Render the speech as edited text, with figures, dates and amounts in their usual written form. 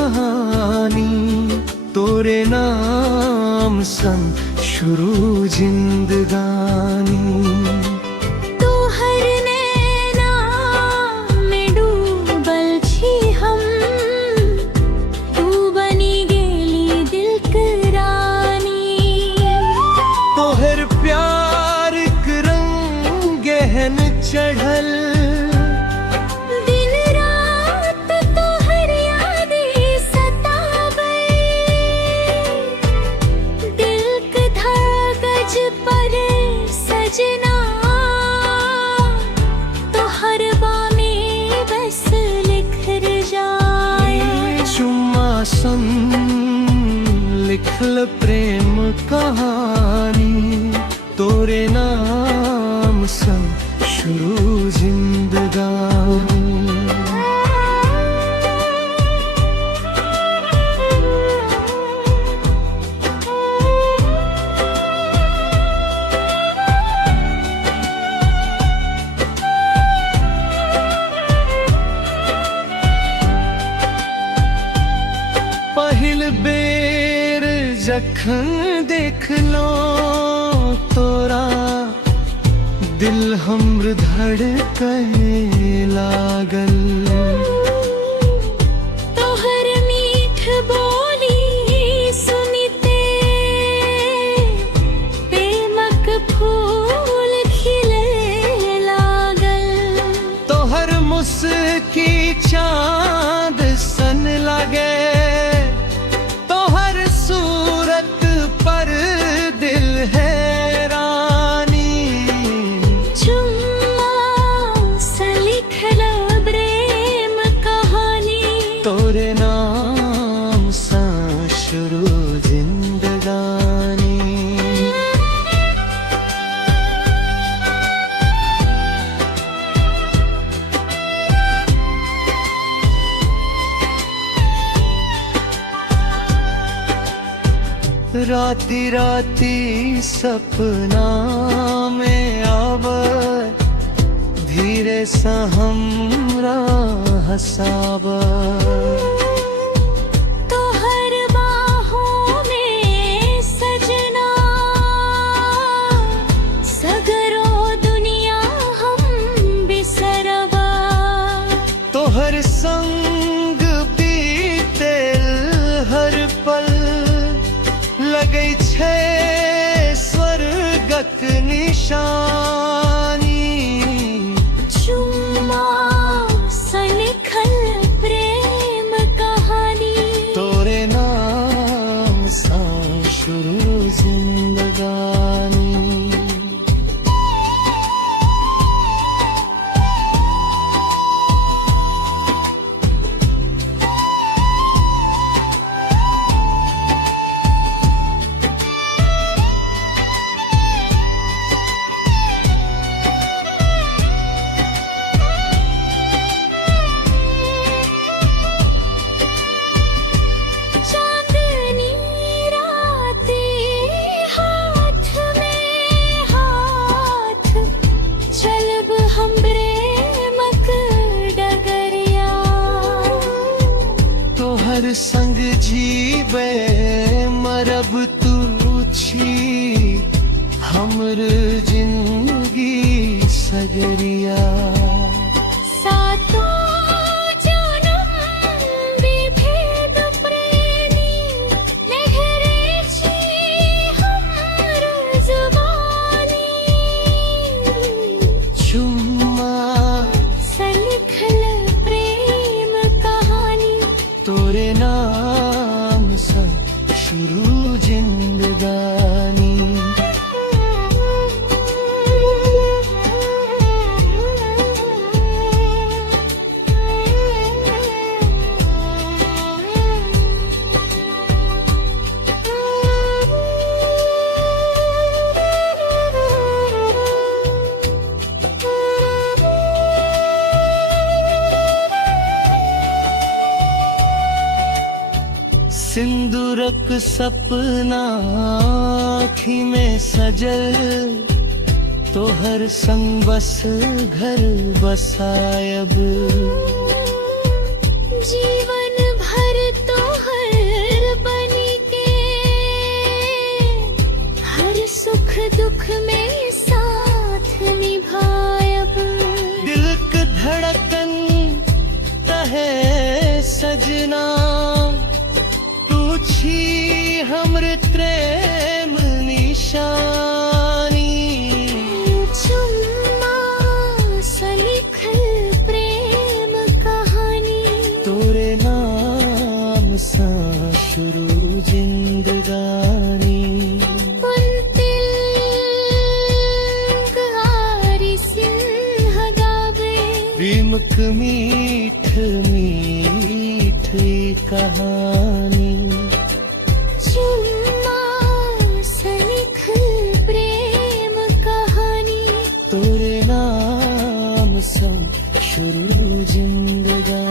कहानी तोरे नाम संग शुरू जिंदगानी। चढ़ल दिन रात तो हर याद सतावे, दिल के धागज पर सजना तो हर बामे बस लिख जाए। चुम्मा संग लिखल प्रेम कहानी तोरे नाम संग शुरू जिंदगानी। पहिल बेर जखन देख लो तोरा दिल हमर धड़कने लागल। तोहर मीठ बोली सुनते प्रेमक फूल खिले लागल। तोहर मुस्की चाँद सन लागे, तोहर सूरत पर दिल है तोरे नाम सा शुरू जिंदगानी। राती राती सपना में आवर धीरे सा हमरा हसावा। तोहर बाहों में सजना सगरो दुनिया हम बिसरवा। तोहर संग बीते हर पल लगै छे स्वर्गक निशानी। तोरे नाम सा शुरू जिंदगानी। तोहर संग जीवे मरब तू छी हमर जिंदगी सजरिया। सातों जन्म विभेद प्रेमी लहरे छी हमर जुबानी। चुम्मा से लिखल प्रेम कहानी तोरे नाम संग शुरू जिंदगानी। सिंदूरक सपना आँखी में सजल, तोहर संग बस घर बसायब। जीवन भर तो छी हमरे प्रेम निशानी चुम्मा सा लिखल प्रेम कहानी तोरे नाम सा शुरू जिंदगानी आरी सिंह गावे प्रेमक मीठ मीठ कहानी चुम्मा सा लिखल प्रेम कहानी तोरे नाम सा शुरू जिंदगानी